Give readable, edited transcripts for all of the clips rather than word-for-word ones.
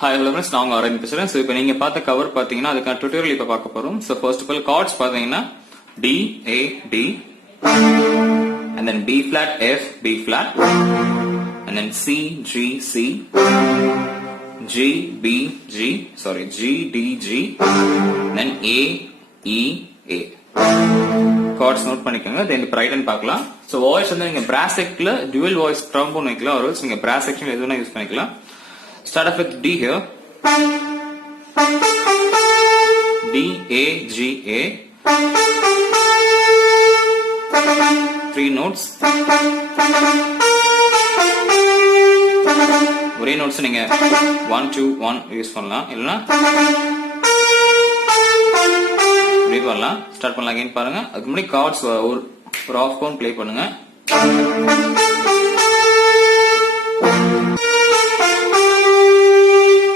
Hi, hello friends. நான் ஆரம்பி பேசுறேன். சோ இப்போ நீங்க பார்த்த கவர் பாத்தீங்கன்னா அதுக்கான டியூட்டோரியல் இப்ப பார்க்க போறோம். So first of all chords பாத்தீங்கன்னா D A D and then B flat F B flat and then C G C G B G G D G and then A E A. Chords note பண்ணிக்கோங்க. Then இப்போ right hand பார்க்கலாம். So voice வந்து நீங்க brass செக்ல dual voice trombone வைக்கலாம், ஒரு நீங்க brass section எதுனா யூஸ் பண்ணிக்கலாம். Start off with D here. D A G A. 3 notes. ஒரே நோட்ஸ் நீங்க 1 2 1 யூஸ் பண்ணலாம், இல்லனா இப்படி பண்ணலாம். ஸ்டார்ட் பண்ணலாம். அகைன் பாருங்க. அதுக்கு முன்னாடி கார்ட்ஸ் ஒரு ஆஃப் கவுண்ட் ப்ளே பண்ணுங்க.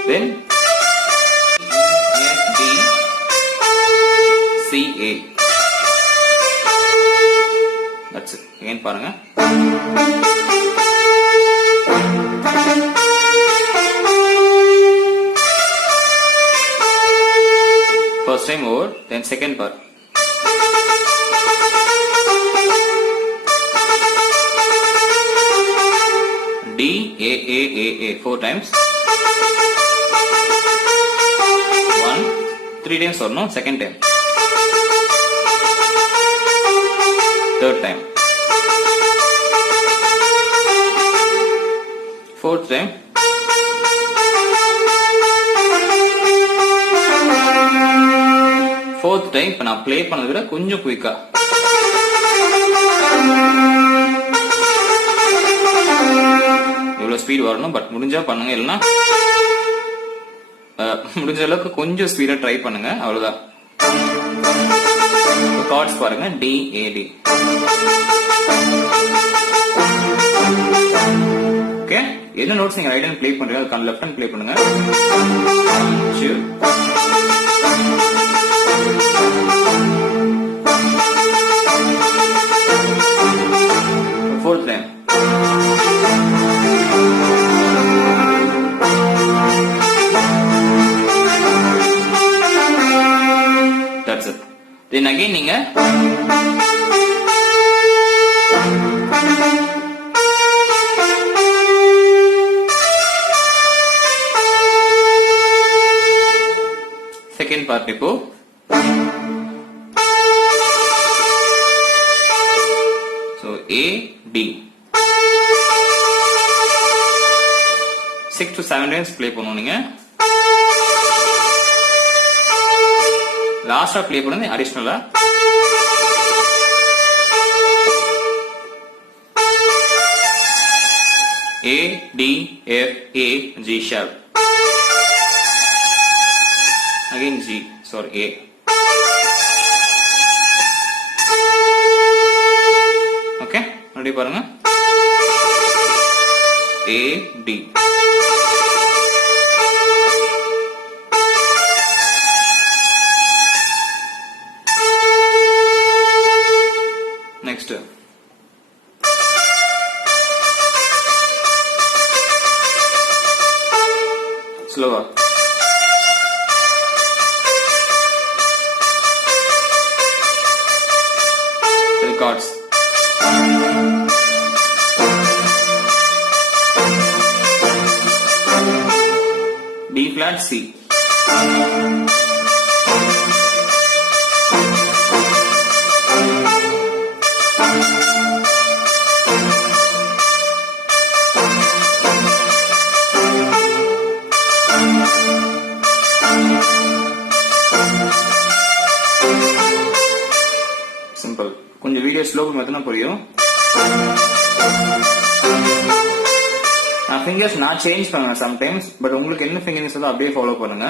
Then F D C A. That's it. Again பாருங்க. First time over, then second part. D A A A A 4 times. 3 times or no, second time. Third time. Fourth time. Fourth time இப்ப நான் play பண்ணதை விட கொஞ்சம் குயிக்கா. இவ்வளவு speed வரணும், but முடிஞ்சா பண்ணுங்க, இல்லைன்னா முடிஞ்ச அளவுக்கு கொஞ்சம் ஸ்பீடா ட்ரை பண்ணுங்க, அவ்வளவுதான். கார்ட்ஸ் பாருங்க. D A D. ஓகே, என்ன நோட்ஸ் நீங்க ரைட் ஹேண்ட் ப்ளே பண்றீங்க அதுக்கான லெஃப்ட் ஹேண்ட் ப்ளே பண்ணுங்க. Fourth time. That's it. Then again நீங்க செகண்ட் பார்ட் இப்போ so A D 6 to 7 times play பண்ணுவீங்க. நீங்க லாஸ்டா ப்ளே பண்ணது அடிஷனலா A D F A G sharp, again G, sorry A. Okay, மறுபடியும் பாருங்க. A D next slower. The chords. D flat C. Simple. கொஞ்சம் video slow பண்ணா புரியும். நான் ஃபிங்கர்ஸ் நான் சேஞ்ச் பண்ணுவேன் சம்டைம்ஸ், பட் உங்களுக்கு என்ன ஃபிங்கர்ஸ் தான் அப்படியே ஃபாலோ பண்ணுங்க.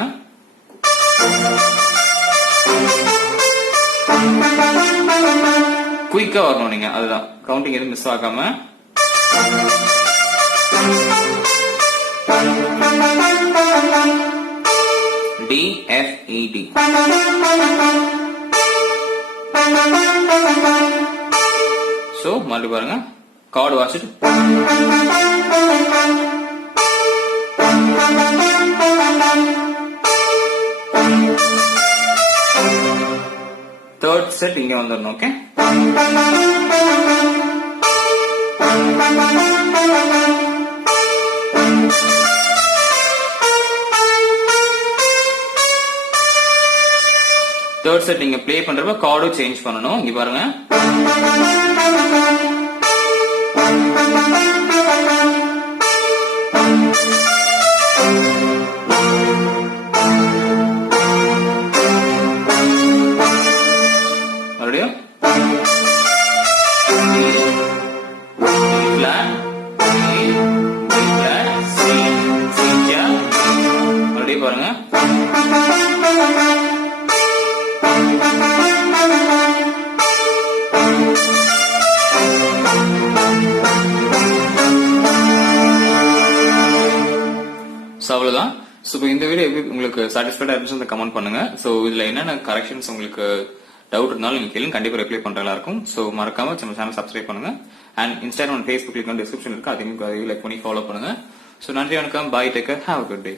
குயிக்கா வரணும் நீங்க, அதுதான் கவுண்டிங் எதுவும் மிஸ் ஆகாம. D F E D. So மறுபடியும் பாருங்க. கார்டு வாசிட்டு தேர்ட் செட் இங்க வந்துடணும். ஓகே, தேர்ட் செட் நீங்க பிளே பண்றப்ப கார்டும் சேஞ்ச் பண்ணணும். இங்க பாருங்க, மறுபடியும் மறுபடியும் பாருங்க, அவ்வளவுதான். சோ இந்த வீடியோ உங்களுக்கு சாட்டிஸ்ஃபைடா இருந்துச்சு கமெண்ட் பண்ணுங்க. சோ இதுல என்னென்ன கரெக்ஷன்ஸ் உங்களுக்கு டவுட் இருந்தாலும் நீங்க கேளுங்க, கண்டிப்பா ரிப்ளை பண்றதா இருக்கும். சோ மறக்காம நம்ம சேனல் சப்ஸ்கிரைப் பண்ணுங்க. And Instagram and Facebook link description இருக்கு, அதையும் லைக் பண்ணி ஃபாலோ பண்ணுங்க. சோ நன்றி, வணக்கம், bye, take care, have a good day.